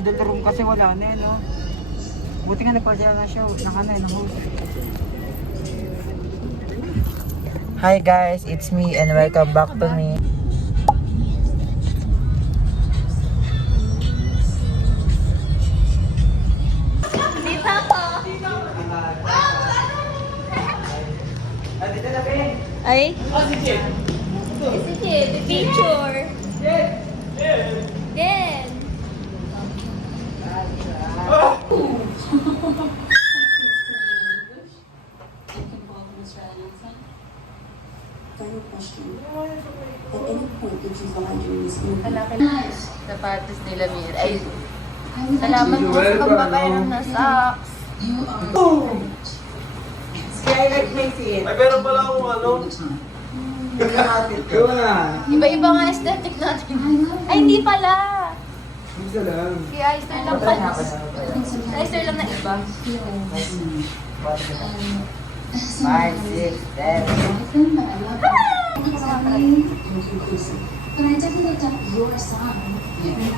idol room kasi wala na no. Buti nga nagpasya na siya, naka-host. Hi guys, it's me and welcome back to me. Dito ako. Ay? Sige, the picture. Again. Final question. At any point did you find your movie? Sapatos nila Mir. Ay, salamat po sa pagbabayaran na socks. You are Kaya like may sin. Ay, meron pala akong ano. Iba-iba nga aesthetic natin. Ay, hindi pala. Isa lang. Kaya eyester lang pala. Eyester lang na iba. 5, 6, 7. inconclusive. But I definitely looked up your song. Can you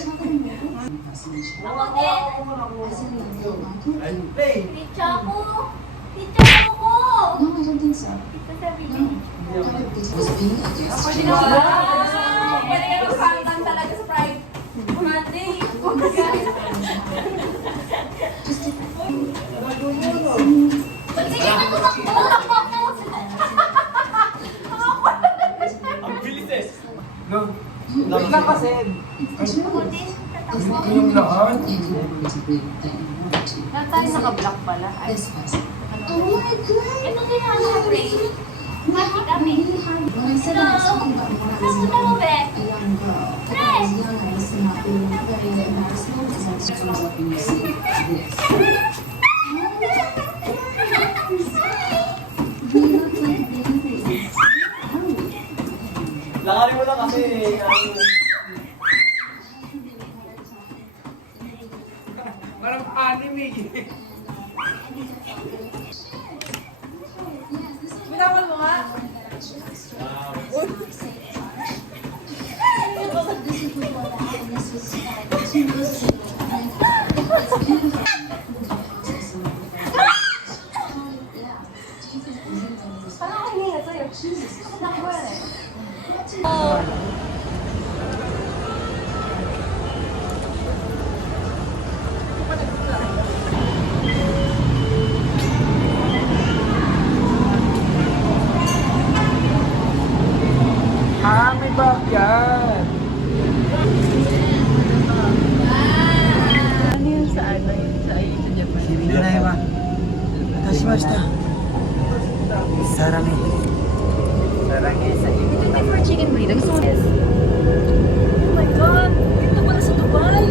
talk a little bit? Ako din. As in the real life? Teacher ko. Teacher ko. No, I don't think so. No. This was being a guest. Pwede ka magpanggang talaga sa Pride Monday. Ba't sige ka tumakbo? Ang bilis eh. No. Wait lang kasi. Yung lahat? Lahat tayo naka-block pala. Ay, This was. Oh my God! ito din ang spray. Mati kami. When I said that I was talking about when I was Gusto mo, Be? a young girl, when I was young, I used to not be very embarrassed because I was just up and you see this. We look like babies. Lakarin mo lang kasi. Parang anime. Binawal mo nga. Parang ako hininga sa'yo. Bakit nakuha na eh? Oh. May backyard. Ano yun sa ano? Sa Japan? Hirayama. Tashimashita. Sarami. Sarami sa Did you pay for chicken burrito? Gusto mo this? Oh my God! Dito pala sa Dubai!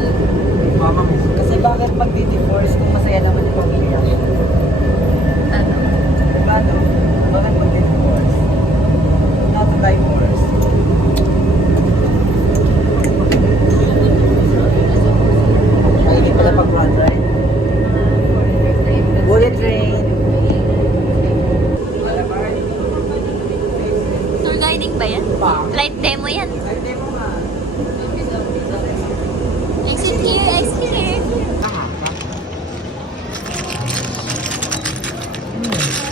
mama mo. Kasi bakit pag-divorce kung masaya naman yung pamilya? Ano? Ano? Bakit pag-divorce? Not to divorce. Ay, hindi pala pag-run, right? Bullet train. Tour guiding ba yan? Flight demo yan. Ay, hindi mo nga. Exit here, exit here.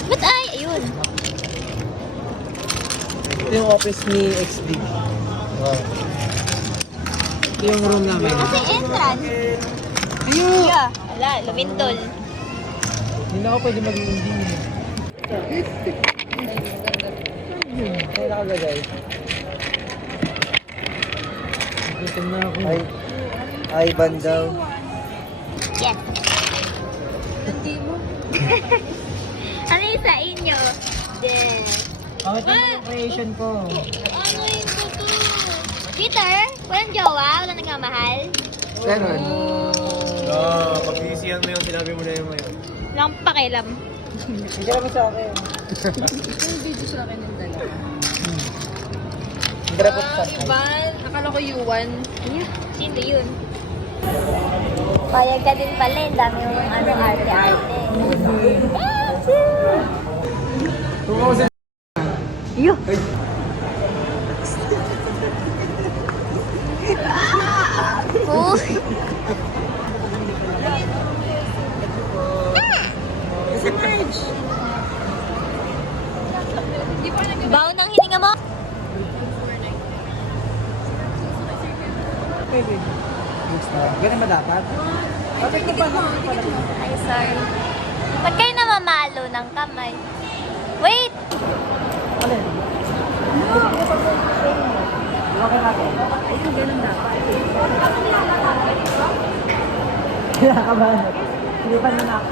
Ba't ay? Ayun. Ito yung office ni XD. Wow. Ito yung room namin. Kasi entrance. Ayun! Yeah. Wala, lumintol. Hindi na ako pwede mag-ending eh. Ay, nakalagay. Gutom na ako. Ay, bandaw. Yes. Ano yung sa inyo? Yes. Oh, ito yung creation ko. Ano yung kuto? Peter, walang jowa? Walang nagmamahal? Meron. Pag-iisiyan mo yung sinabi mo na yung ngayon. Walang pakialam. Hindi ka naman sa akin. Yung video sa akin yung dalawa. Drapot sa akin. Ivan, akala ko Yuan. Sino yun? Payag ka din pala, ang dami yung ano, arte-arte. Kung ako sa... Yo! Baon ng hininga mo? Pwede. Ganun ba dapat? Bakit ko pa Ay, sorry. Ba't kayo namamalo ng kamay? Wait! Alin? Okay natin. Ay, ganun dapat. Kinakabahan. Hindi pa na ako.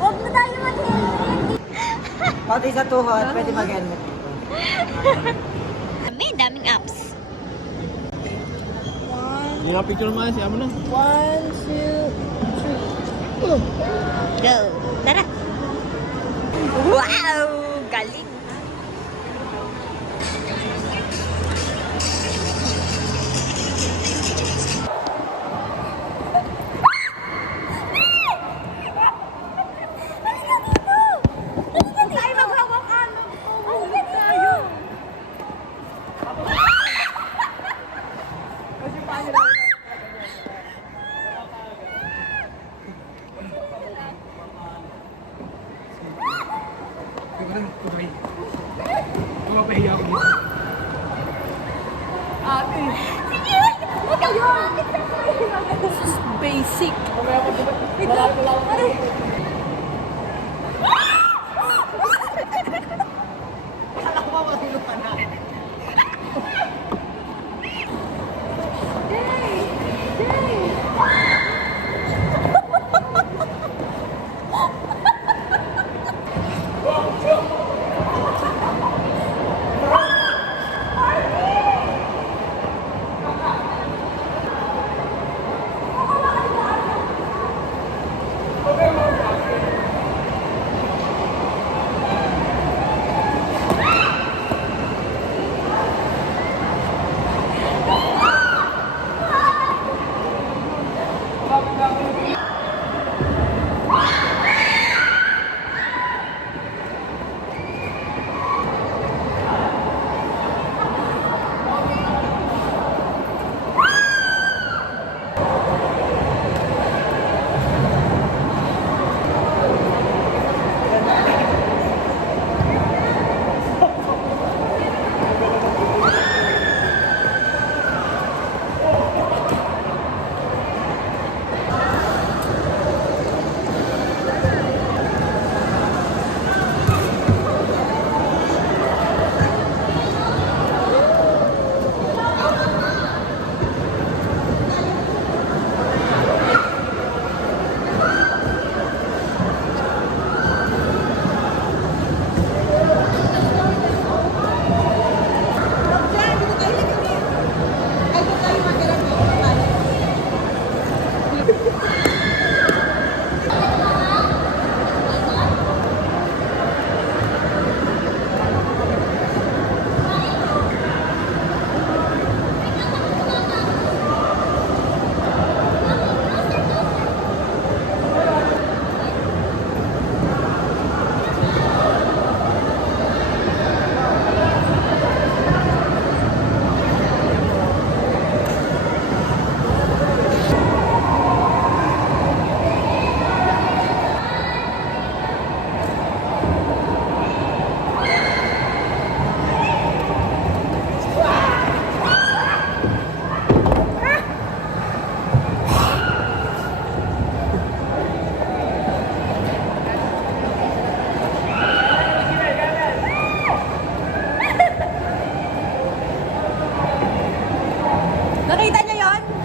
Huwag na tayo mag-helmet. Pati sa tuhod, pwede mag-helmet. May daming apps. Hindi nga picture naman siya mo na. 1, 2, 3. Go! Tara! Wow! Galing! Tayo maghawak-hawak! Hawak tayo! Mapapahiya ako dito. Sige! Huwag kayo! This is basic. Wait lang. Aray.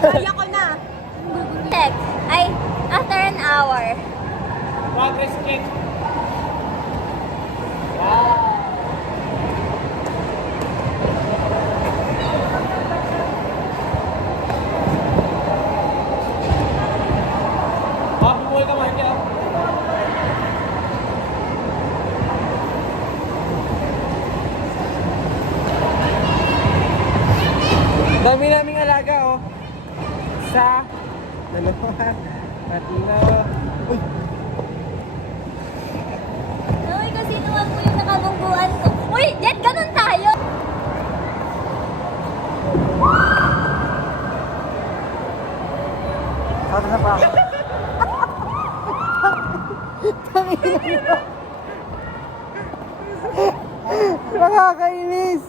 Kaya ko na. Ay, after an hour. Progress check. Isa. Dalawa. Tatlo. Uy! Uy, kasi naman po yung nakabungguan ko. Uy, Jet, ganun tayo! Saan na pa? Nakakainis!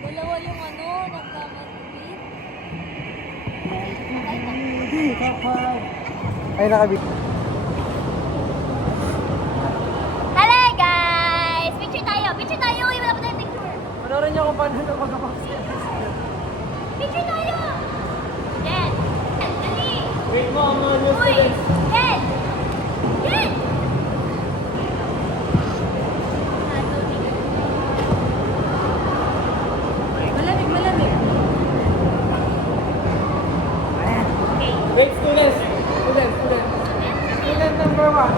Dalawa yung ano, nagkamali. Ay, nakabit. Hello guys! Picture tayo! Picture tayo! Uy, wala pa tayong picture! Panorin niyo kung paano mag-box. Picture tayo! Jen! Dali! Wait mo, ang mga new Uy! students. Jen! Jen! Malamig, malamig. Okay. Wait, students. Student number 1.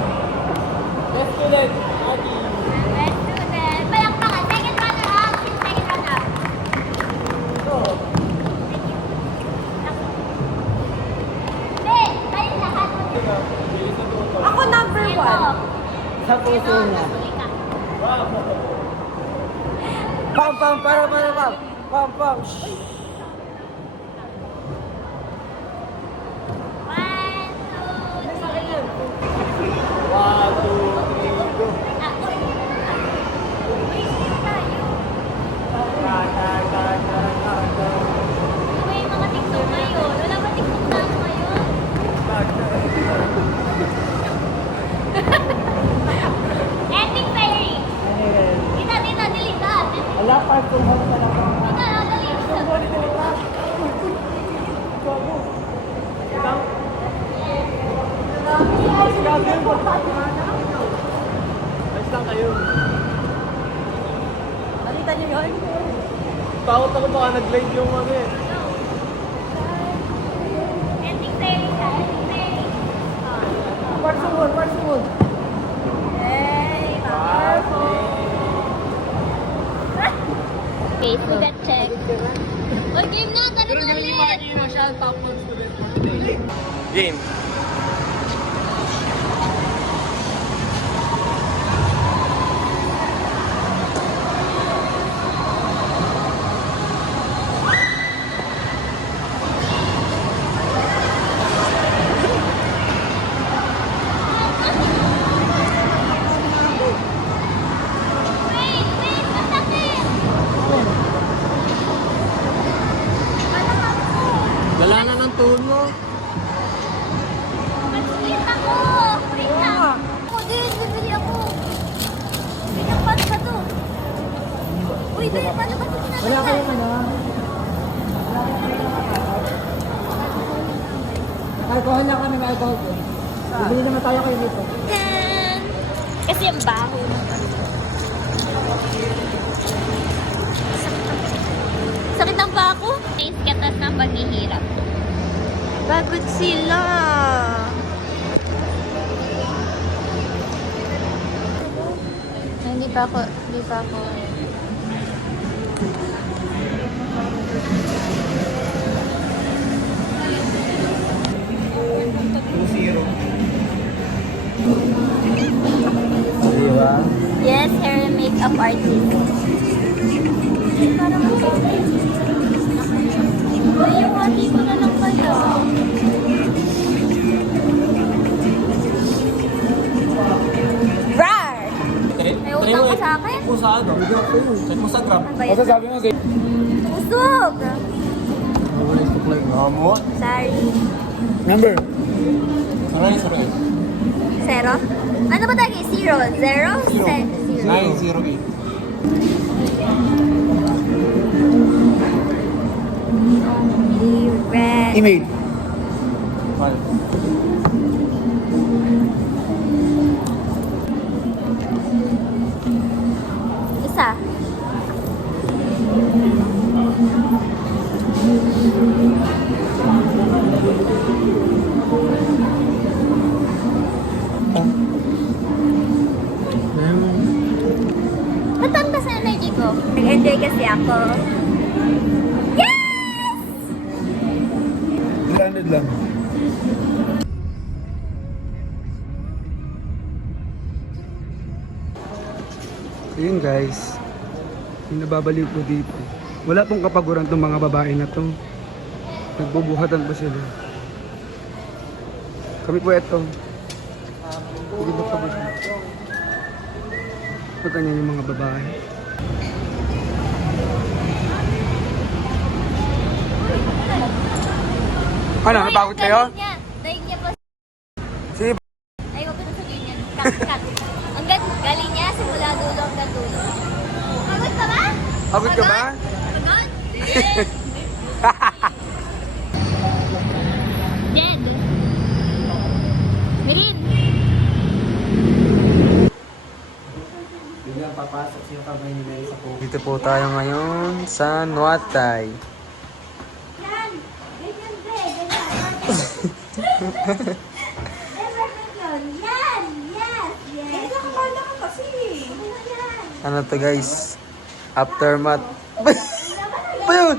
Yes, student. Adi. Let's do this. Palakpakan. Second runner up. Second runner up. So, Thank you. Ben, tayo lahat. bilis na tuto. Ako number 1. Sa puso niya. Pam, pam, para, pam. Pam, pam. Shh. 1, 2, 3, go. Ending fairy. Dito, dito, dito. Wala pa kung ano na lang. Dito, dali. Ayos lang kayo. Balita niyo yun? Takot ako baka nag-live yung ano eh. Ending fairy ka, ending fairy. Parsimon. Hey, powerful. Okay, so that check. Uy, game na, tara na ulit. Game. Wait, wait, masakit. Wala na ng tuhod mo. Mag-split ako. Wait lang. Ako din, bibili ako. Wait lang, paano ba to? Uy, Ben, paano ba ito Wala ginagawa? kayong ano? Alcohol lang kami, may alcohol po. Bibili naman tayo kayo dito. Yan. Kasi ang baho ng ano. Sakit ang pa ako? Face katas ng paghihirap. Pagod sila. Hindi pa ako. Di ba? Yes, hair and makeup artist. Parang ay, yung hati ko na lang kaya. Rar! May utang ka sa akin? Kung sa ano? Check mo sa grab. Ano ba yun? Sabi mo, game. Usog! Mo? Sorry. Number? Sorry. Zero? Ano ba tayo? Zero? Zero? Zero. 908. Red. Email. 5. Isa. ako. Nag-enjoy kasi ako. Yes! 300 lang. Ayun guys, yung nababaliw ko dito. Wala pong kapaguran tong mga babae na to. Nagbubuhatan pa sila. Kami po eto. Hindi ba paguran? Ganyan yung mga babae. Ano, napagod kayo? Daig niya pa. Sige. Ay, wag ko na sabihin yan. Cut. Ang galing niya, simula dulo hanggang dulo. Pagod ka ba? Pagod ka ba? Pagod? Dead. Mirin. Biglang papasok yung kamay ni Mary sa pool. Dito po tayo ngayon sa Nuatay. Yan. Ganyan, ganyan. Yan. Yes. Yes. Nakakala ka kasi. Yan. Ano to guys? Aftermath. Ba yun?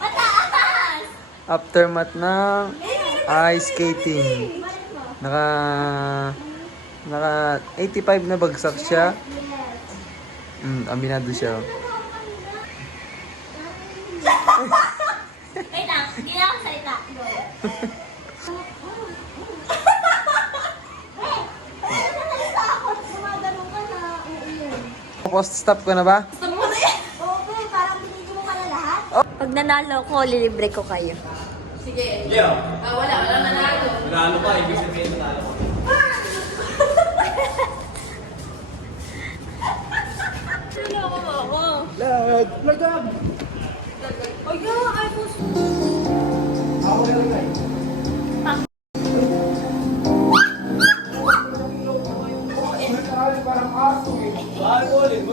Mataas. Aftermath ng ice skating. Naka 85 na bagsak siya. Aminado siya. Wait lang, hindi na ako salita. Go. Post-stop ka na ba? Pag nanalo ko, lilibre ko kayo. Nanalo pa, ibig sabihin nanalo ko.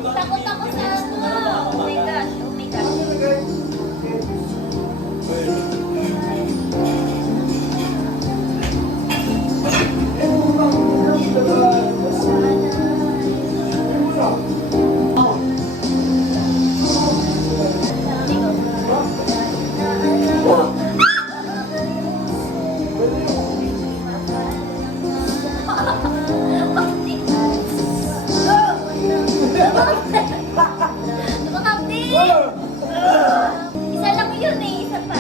Takot ako sa ano. Oh my gosh, oh my gosh. Tumakapti! Isa lang yun eh, isa pa.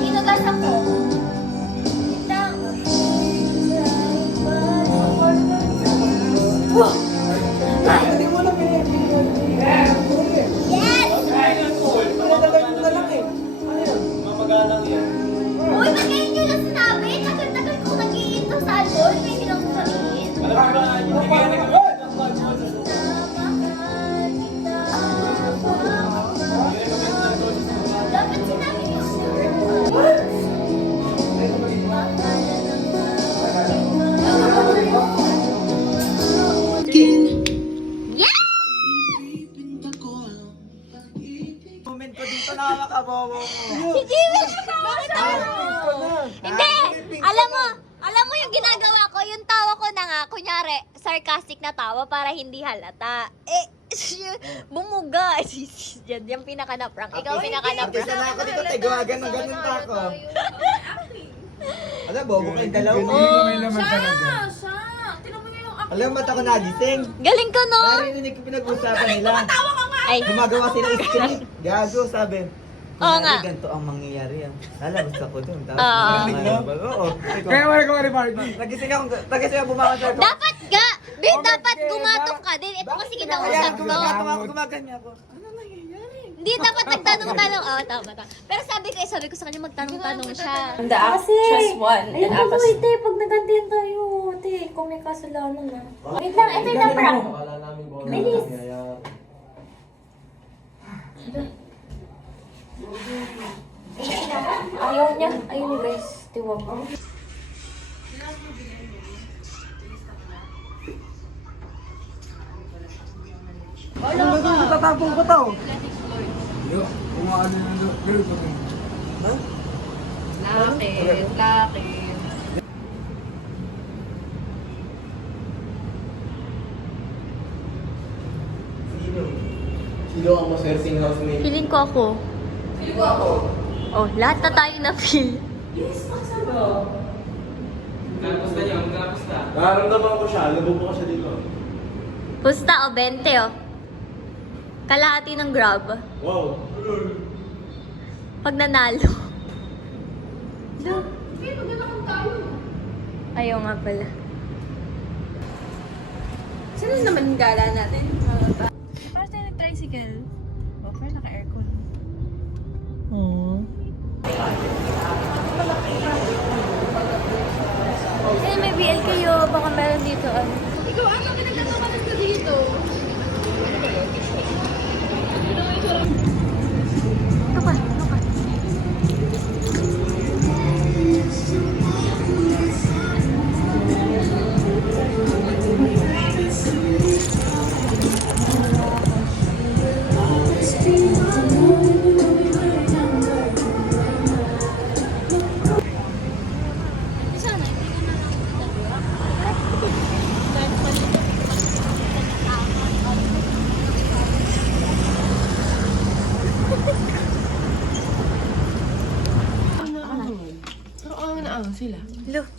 Inugas ako. Lang. Yes! Mamagalang yan. Uy, ba't ngayon nyo lang sinabi? Tagal-tagal ko nag-iinto sa alcohol. May hindi lang sabihin. Alam mo ba, hindi kaya nag-vlog ng vlog mo sa Dapat sinabi nyo. Yeah! comment ko dito, nakakabobo mo. Si Jimmy Hindi! Alam mo yung ginagawa ko, yung tawa ko na nga, kunyari, sarcastic na tawa para hindi halata. Bumuga. Yan, yung pinaka-na-prank. Ikaw pinaka-na-prank. Artista na ako dito, tayo gawagan ng ganun pa ako. Alam, bobo kayong dalawa. Alam, ba't ako nagising? Galing ka, no? Narinig ko pinag-usapan nila. Ay, Gumagawa sila script. Gago, sabi. Oo nga. Ganito ang mangyayari yan. Lalabas ako dun. Tapos, Oo. Oo. Kaya wala ko report. Nagising ako bumangon sa dapat ga! Din, dapat gumatok ka din. Ito kasi kinausap ko. Gumaganya ako. Ano nangyayari? Hindi, dapat nagtanong-tanong. Oo, tama. Pero sabi ko sa kanya, magtanong-tanong siya. The actress won. Ayun And mo, ite, pag nagantihan tayo, ate, kung may kasalanan na. Wait lang, ito yung prank. Bilis. Ayaw niya. Ayun guys, tiwag. Ano ba ito? Tatapong ko to. Kumaano yung girl ko. Ha? Lakit. Sino ang maswerteng housemate? Feeling ko ako. Oh, lahat na tayo na feel. Nararamdaman ko siya. Nabubo ko siya dito. Pusta o 20 oh. Kalahati ng grab. Wow. Pag nanalo. Look. Ayaw nga pala. Sino naman gala natin? Para tayo nag-tricycle. Oh, pero naka-aircon. Eh, may BL kayo. Baka meron dito. Ano. Ikaw, ano kinagtatawanan ka dito? Ano ka? Ano ka? Oo, sila. Look.